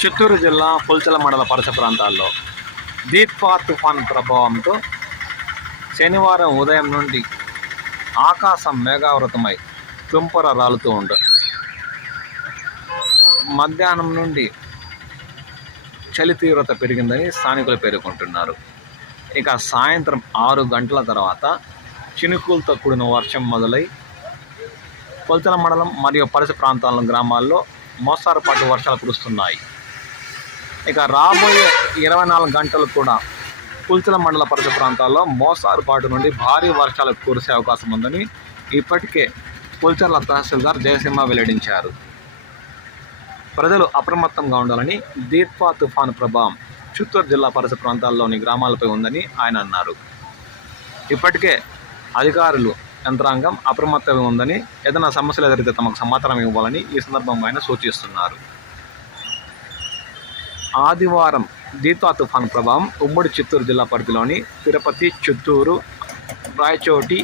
చిత్తూరు జిల్లా పుల్చల మండల పరిసర ప్రాంతాల్లో దీత్వా తుఫాన్ ప్రభావంతో శనివారం ఉదయం నుండి ఆకాశం మేఘావృతమై తుంపర రాలుతూ ఉండు. మధ్యాహ్నం నుండి చలి తీవ్రత పెరిగిందని స్థానికులు పేర్కొంటున్నారు. ఇక సాయంత్రం ఆరు గంటల తర్వాత చినుకులతో కూడిన వర్షం మొదలై కొల్చల మండలం మరియు పరిసర ప్రాంతాల గ్రామాల్లో మోస్తారుపాటు వర్షాలు కురుస్తున్నాయి. ఇక రాబోయే ఇరవై నాలుగు గంటలు కూడా కుల్చల మండల పరిసర ప్రాంతాల్లో మోస్తారుపాటు నుండి భారీ వర్షాలు కురిసే అవకాశం ఉందని ఇప్పటికే కుల్చర్ల తహసీల్దార్ జయసింహ వెల్లడించారు. ప్రజలు అప్రమత్తంగా ఉండాలని దీత్వా తుఫాను ప్రభావం చిత్తూరు జిల్లా పరిసర ప్రాంతాల్లోని గ్రామాలపై ఉందని ఆయన అన్నారు. ఇప్పటికే అధికారులు యంత్రాంగం అప్రమత్తంగా ఉందని ఏదైనా సమస్యలు ఎదురైతే తమకు సమాచారం ఇవ్వాలని ఈ సందర్భంగా ఆయన సూచిస్తున్నారు. ఆదివారం దీతా తుఫాను ప్రభావం ఉమ్మడి చిత్తూరు జిల్లా పరిధిలోని తిరుపతి చిత్తూరు రాయచోటి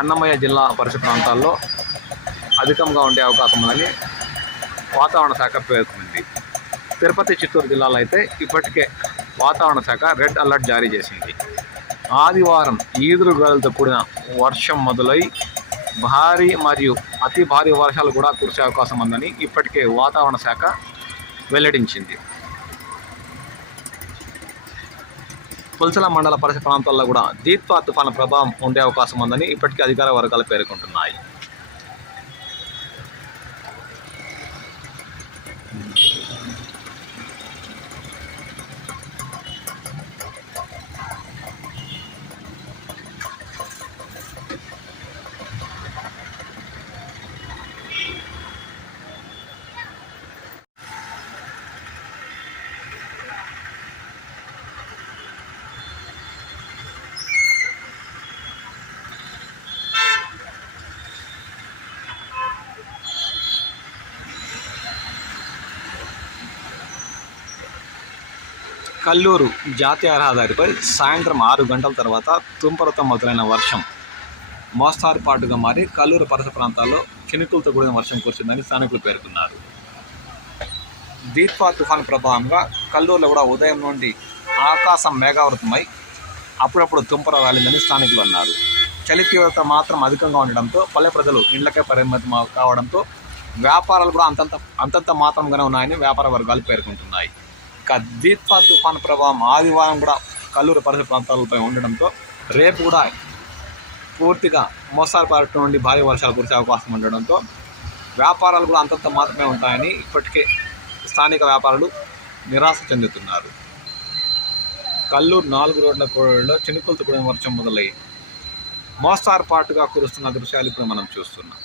అన్నమయ్య జిల్లా పరిసర ప్రాంతాల్లో అధికంగా ఉండే అవకాశం ఉందని వాతావరణ శాఖ పేర్కొంది. తిరుపతి చిత్తూరు జిల్లాలో అయితే ఇప్పటికే వాతావరణ శాఖ రెడ్ అలర్ట్ జారీ చేసింది. ఆదివారం ఈదురుగాలులతో కూడిన వర్షం మొదలై భారీ మరియు అతి భారీ వర్షాలు కూడా కురిసే అవకాశం ఉందని ఇప్పటికే వాతావరణ శాఖ వెల్లడించింది. పుల్సల మండల పరిసర ప్రాంతాల్లో కూడా దీత్వా తుఫాను ప్రభావం ఉండే అవకాశం ఉందని ఇప్పటికీ అధికార వర్గాలు పేర్కొంటున్నాయి. కల్లూరు జాతీయ రహదారిపై సాయంత్రం ఆరు గంటల తర్వాత తుంపరతో మొదలైన వర్షం మోస్తారుపాటుగా మారి కల్లూరు పరిసర ప్రాంతాల్లో చినుకులతో కూడిన వర్షం కురిసిందని స్థానికులు పేర్కొన్నారు. దీత్వా తుఫాన్ ప్రభావంగా కల్లూరులో కూడా ఉదయం నుండి ఆకాశం మేఘావృతమై అప్పుడప్పుడు తుంపర రాలిందని స్థానికులు అన్నారు. చలి తీవ్రత మాత్రం అధికంగా ఉండడంతో పల్లె ప్రజలు ఇళ్ళకే పరిమితం కావడంతో వ్యాపారాలు కూడా అంతంత అంతంత మాత్రంగానే ఉన్నాయని వ్యాపార వర్గాలు పేర్కొంటున్నాయి. యొక్క దీత్వా తుఫాన్ ప్రభావం ఆదివారం కూడా కల్లూరు పరిసర ప్రాంతాలపై ఉండడంతో రేపు కూడా పూర్తిగా మోసారుపాటు నుండి భారీ వర్షాలు కురిసే అవకాశం ఉండడంతో వ్యాపారాలు కూడా అంతంత మాత్రమే ఉంటాయని ఇప్పటికే స్థానిక వ్యాపారులు నిరాశ చెందుతున్నారు. కల్లూరు నాలుగు రోడ్ల కూడలో చినుకులతో కూడిన వర్షం మొదలై మోస్తారుపాటుగా కురుస్తున్న దృశ్యాలు ఇప్పుడు మనం చూస్తున్నాం.